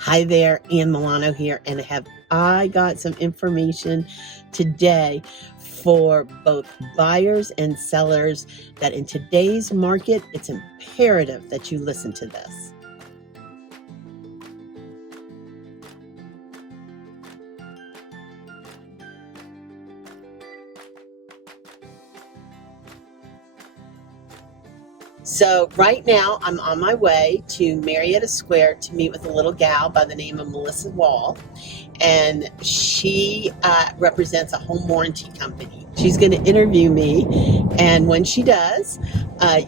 Hi there, Ann Milano here, and I got some information today for both buyers and sellers that in today's market, it's imperative that you listen to this. So right now, I'm on my way to Marietta Square to meet with a little gal by the name of Melissa Wall, and she represents a home warranty company. She's going to interview me, and when she does,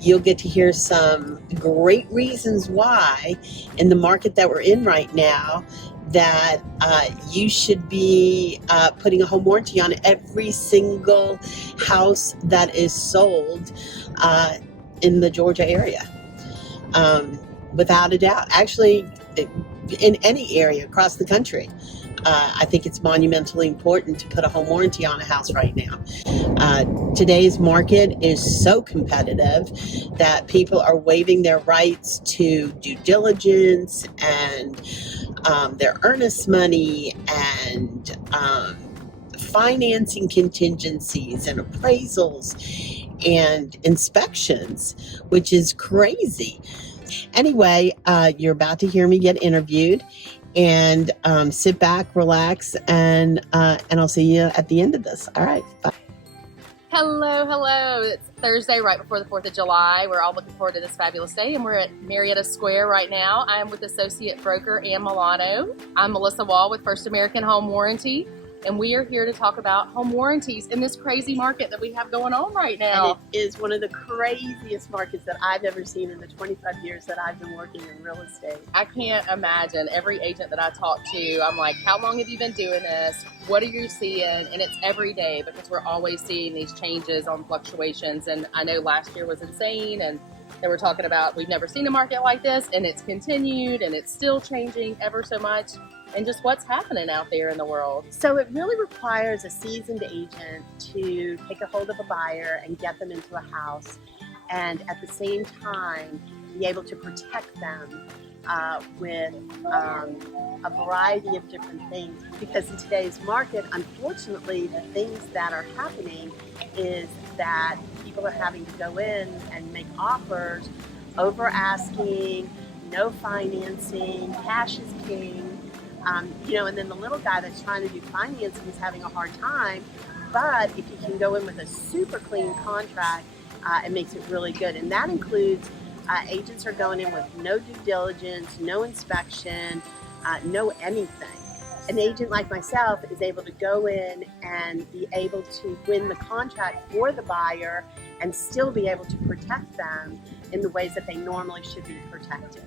you'll get to hear some great reasons why, in the market that we're in right now, that you should be putting a home warranty on every single house that is sold in the Georgia area. Without a doubt. Actually, in any area across the country. I think it's monumentally important to put a home warranty on a house right now. Today's market is so competitive that people are waiving their rights to due diligence and their earnest money and financing contingencies and appraisals and inspections, which is crazy. Anyway, you're about to hear me get interviewed, and sit back, relax, and I'll see you at the end of this. All right, bye. Hello. It's Thursday, right before the 4th of July. We're all looking forward to this fabulous day, and we're at Marietta Square right now. I'm with associate broker Ann Milano. I'm Melissa Wall with First American Home Warranty, and we are here to talk about home warranties in this crazy market that we have going on right now. And it is one of the craziest markets that I've ever seen in the 25 years that I've been working in real estate. I can't imagine. Every agent that I talk to, I'm like, how long have you been doing this? What are you seeing? And it's every day, because we're always seeing these changes on fluctuations. And I know last year was insane, and they were talking about we've never seen a market like this, and it's continued, and it's still changing ever so much. And just what's happening out there in the world. So it really requires a seasoned agent to take a hold of a buyer and get them into a house, and at the same time be able to protect them with a variety of different things. Because in today's market, unfortunately, the things that are happening is that people are having to go in and make offers, over asking, no financing, cash is king. And then the little guy that's trying to do financing is having a hard time. But if you can go in with a super clean contract, it makes it really good. And that includes agents are going in with no due diligence, no inspection, no anything. An agent like myself is able to go in and be able to win the contract for the buyer and still be able to protect them in the ways that they normally should be protected.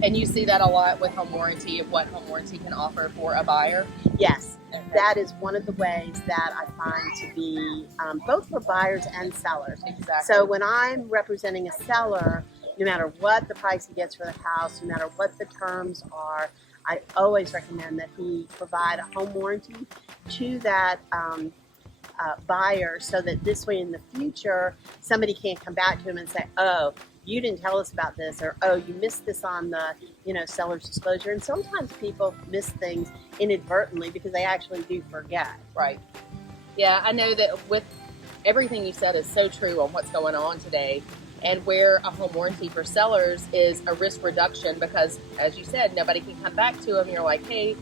And you see that a lot with home warranty, of what home warranty can offer for a buyer? Yes, that is one of the ways that I find to be both for buyers and sellers. Exactly. So when I'm representing a seller, no matter what the price he gets for the house, no matter what the terms are, I always recommend that he provide a home warranty to that buyer, so that this way in the future, somebody can't come back to him and say, oh, you didn't tell us about this, or oh, you missed this on the seller's disclosure. And sometimes people miss things inadvertently because they actually do forget. Right. Yeah, I know that with everything you said is so true on what's going on today, and where a home warranty for sellers is a risk reduction, because as you said, nobody can come back to them. You're like, hey,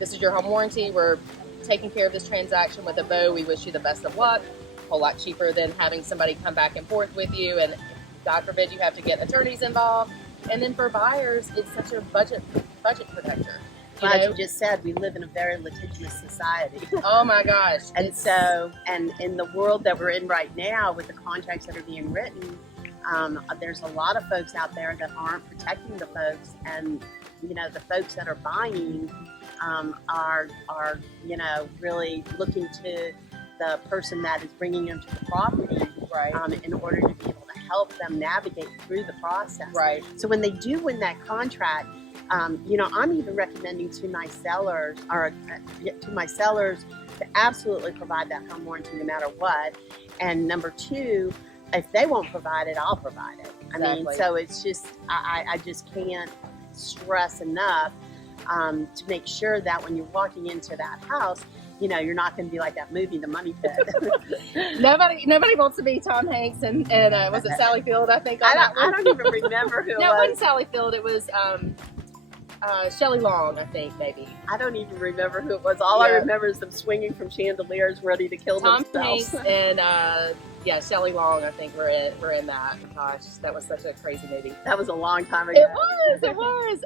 this is your home warranty. We're taking care of this transaction with a bow. We wish you the best of luck. A whole lot cheaper than having somebody come back and forth with you, and God forbid you have to get attorneys involved. And then for buyers, it's such a budget protector. As you just said, we live in a very litigious society. Oh my gosh. And so, and in the world that we're in right now with the contracts that are being written, there's a lot of folks out there that aren't protecting the folks, and the folks that are buying are really looking to the person that is bringing them to the property, right, in order to be able to help them navigate through the process. Right. So when they do win that contract, I'm even recommending to my sellers to absolutely provide that home warranty no matter what. And number two, if they won't provide it, I'll provide it. Exactly. I mean, so it's just, I just can't stress enough to make sure that when you're walking into that house, you're not going to be like that movie, The Mummy Pit. Nobody wants to be Tom Hanks and was it Sally Field? I think I don't even remember who it No, it was. wasn't Sally Field. It was Shelley Long, I think, maybe. I don't even remember who it was. All I remember is them swinging from chandeliers, ready to kill themselves. Tom Hanks and Shelley Long, I think we're in that. Gosh, that was such a crazy movie. That was a long time ago. It was.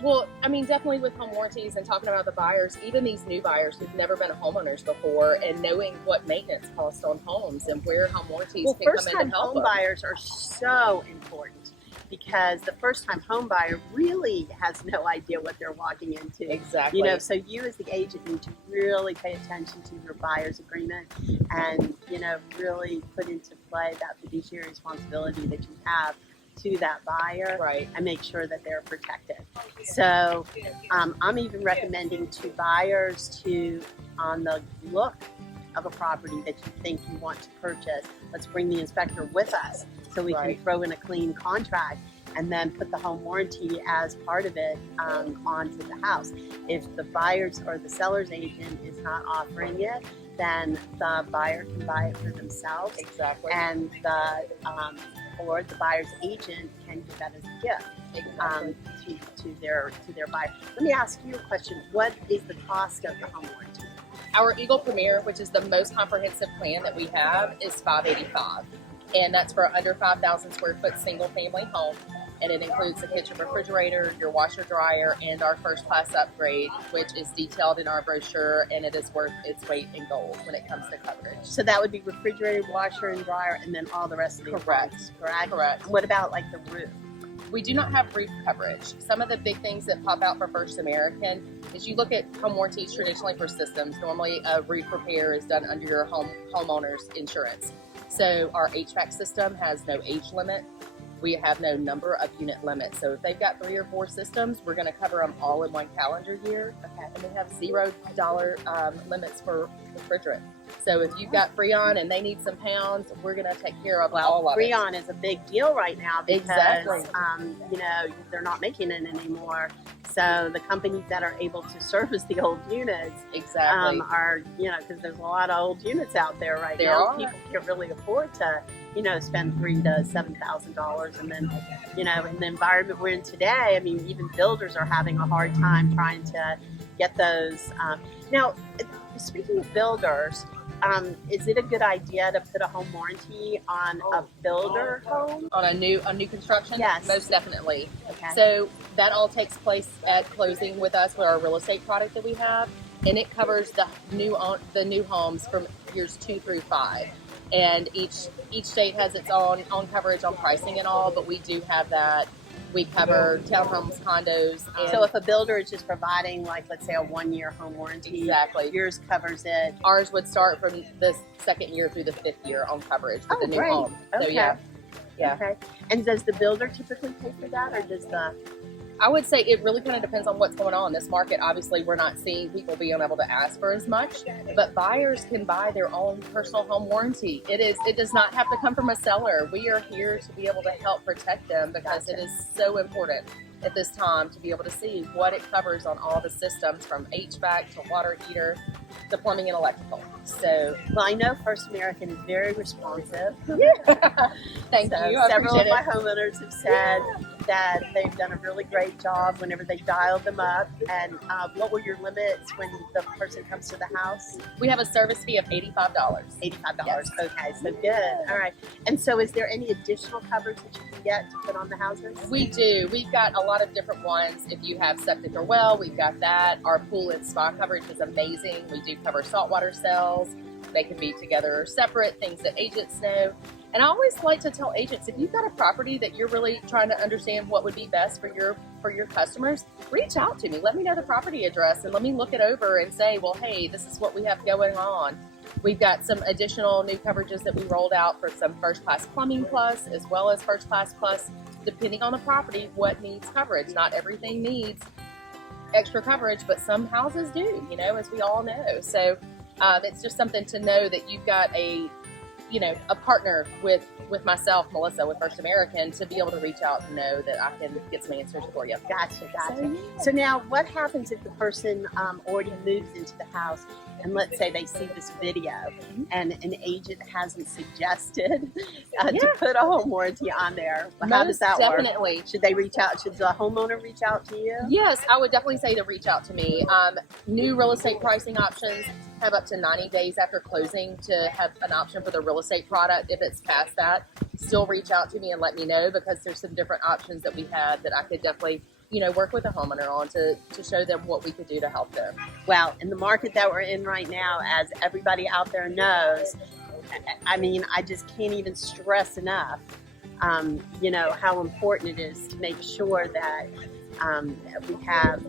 Well, I mean, definitely with home warranties and talking about the buyers, even these new buyers who've never been homeowners before, and knowing what maintenance costs on homes and where home warranties can come in to help them. First-time home buyers are so important, because the first-time home buyer really has no idea what they're walking into. Exactly. So you as the agent need to really pay attention to your buyer's agreement and, really put into play that fiduciary responsibility that you have to that buyer, right, and make sure that they're protected. So I'm even recommending to buyers on the look of a property that you think you want to purchase, let's bring the inspector with us so we can throw in a clean contract and then put the home warranty as part of it onto the house. If the buyer's or the seller's agent is not offering it, then the buyer can buy it for themselves. Exactly. And or the buyer's agent can give that as a gift to their buyer. Let me ask you a question. What is the cost of the home warranty? Our Eagle Premier, which is the most comprehensive plan that we have, is $585, and that's for under 5,000 square foot single family home. And it includes the kitchen refrigerator, your washer dryer, and our first class upgrade, which is detailed in our brochure, and it is worth its weight in gold when it comes to coverage. So that would be refrigerator, washer, and dryer, and then all the rest of the Correct. Correct. And what about like the roof? We do not have roof coverage. Some of the big things that pop out for First American is you look at home warranties traditionally for systems. Normally a roof repair is done under your homeowner's insurance. So our HVAC system has no age limit. We have no number of unit limit. So if they've got 3 or 4 systems, we're going to cover them all in one calendar year. Okay. And we have $0 limits for refrigerant. So if you've got Freon and they need some pounds, we're going to take care of all of it. Freon is a big deal right now because, exactly. They're not making it anymore. So the companies that are able to service the old units exactly. Are, because there's a lot of old units out there right now. People can't really afford to, spend $3,000 to $7,000. And then, in the environment we're in today, I mean, even builders are having a hard time trying to get those. Now, speaking of builders, is it a good idea to put a home warranty on a builder home? On a new construction? Yes. Most definitely. Okay. So that all takes place at closing with us with our real estate product that we have, and it covers the new homes from years 2 through 5. And each state has its own coverage on pricing and all, but we do have that. We cover townhomes, condos. So if a builder is just providing, like, let's say a 1-year home warranty, exactly, yours covers it. Ours would start from the 2nd year through the 5th year on coverage with the new home. Okay. So yeah. Okay. And does the builder typically pay for that, or does the? I would say it really kind of depends on what's going on in this market. Obviously, we're not seeing people being able to ask for as much, but buyers can buy their own personal home warranty. It does not have to come from a seller. We are here to be able to help protect them because it is so important at this time to be able to see what it covers on all the systems, from HVAC to water heater to plumbing and electrical. So, well, I know First American is very responsive. Thank you. Several of my homeowners have said that they've done a really great job whenever they dialed them up. And what were your limits when the person comes to the house? We have a service fee of $85. $85. Yes. Okay, so good. All right. And so is there any additional coverage that you can get to put on the houses? We do. We've got a lot of different ones. If you have septic or well, we've got that. Our pool and spa coverage is amazing. We do cover saltwater cells. They can be together or separate, things that agents know. And I always like to tell agents, if you've got a property that you're really trying to understand what would be best for your customers, reach out to me. Let me know the property address and let me look it over and say, well, hey, this is what we have going on. We've got some additional new coverages that we rolled out for some First Class Plumbing Plus as well as First Class Plus, depending on the property, what needs coverage. Not everything needs extra coverage, but some houses do, as we all know. So it's just something to know that you've got a a partner with myself, Melissa, with First American, to be able to reach out and know that I can get some answers for you. Gotcha. So, yeah. So now, what happens if the person already moves into the house, and let's say they see this video, and an agent hasn't suggested to put a home warranty on there? How does that work? Definitely. Should they reach out? Should the homeowner reach out to you? Yes, I would definitely say to reach out to me. New real estate pricing options have up to 90 days after closing to have an option for the real estate product. If it's past that, still reach out to me and let me know, because there's some different options that we have that I could definitely work with a homeowner on to show them what we could do to help them. Well, in the market that we're in right now, as everybody out there knows, I mean, I just can't even stress enough, how important it is to make sure that we have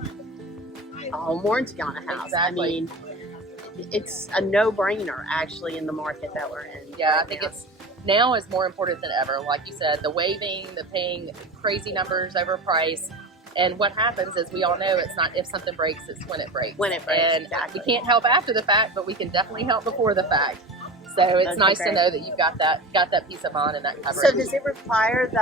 a home warranty on a house. Exactly. I mean, it's a no-brainer, actually, in the market that we're in. Yeah, right I think now. it's now is more important than ever. Like you said, the waiving, the paying crazy numbers over price. And what happens is, we all know it's not if something breaks, it's when it breaks. When it breaks, and exactly. we can't help after the fact, but we can definitely help before the fact. So it's That's nice great. to know that you've got that peace of mind and that coverage. So does it require the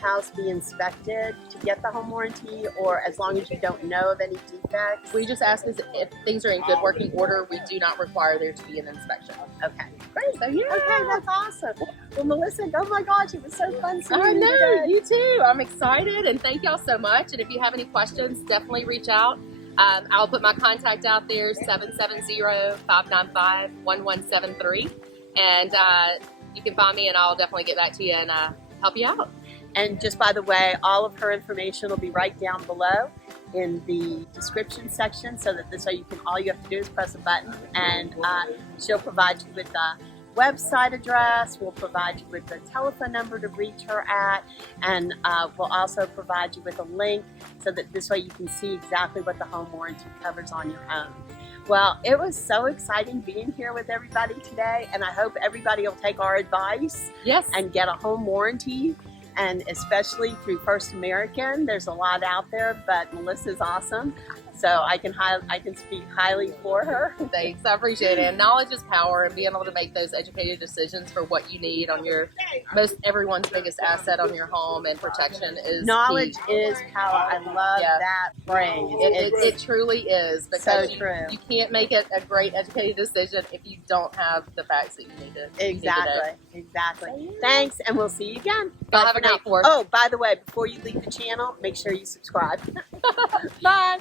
house be inspected to get the home warranty, or as long as you don't know of any defects? We just ask is if things are in good working order, we do not require there to be an inspection. Okay, great. So yeah. Okay, that's awesome. Well, Melissa, oh my gosh, it was so fun seeing I you know, today. you too. I'm excited, and thank y'all so much. And if you have any questions, definitely reach out. I'll put my contact out there, 770-595-1173. And you can find me, and I'll definitely get back to you and help you out. And just by the way, all of her information will be right down below in the description section, so that this way all you have to do is press a button, and she'll provide you with the website address. We'll provide you with the telephone number to reach her at, and we'll also provide you with a link, so that this way you can see exactly what the home warranty covers on your home. Well, it was so exciting being here with everybody today, and I hope everybody will take our advice Yes. and get a home warranty, and especially through First American. There's a lot out there, but Melissa's awesome, so I can speak highly for her. Thanks. I appreciate it. And knowledge is power, and being able to make those educated decisions for what you need on everyone's biggest asset on your home, and protection is Knowledge key. is power. I love that phrase. It truly is, because so true. You can't make it a great educated decision if you don't have the facts that you need to. Exactly. Thanks, and we'll see you again. Y'all have a great Oh, by the way, before you leave the channel, make sure you subscribe. Bye.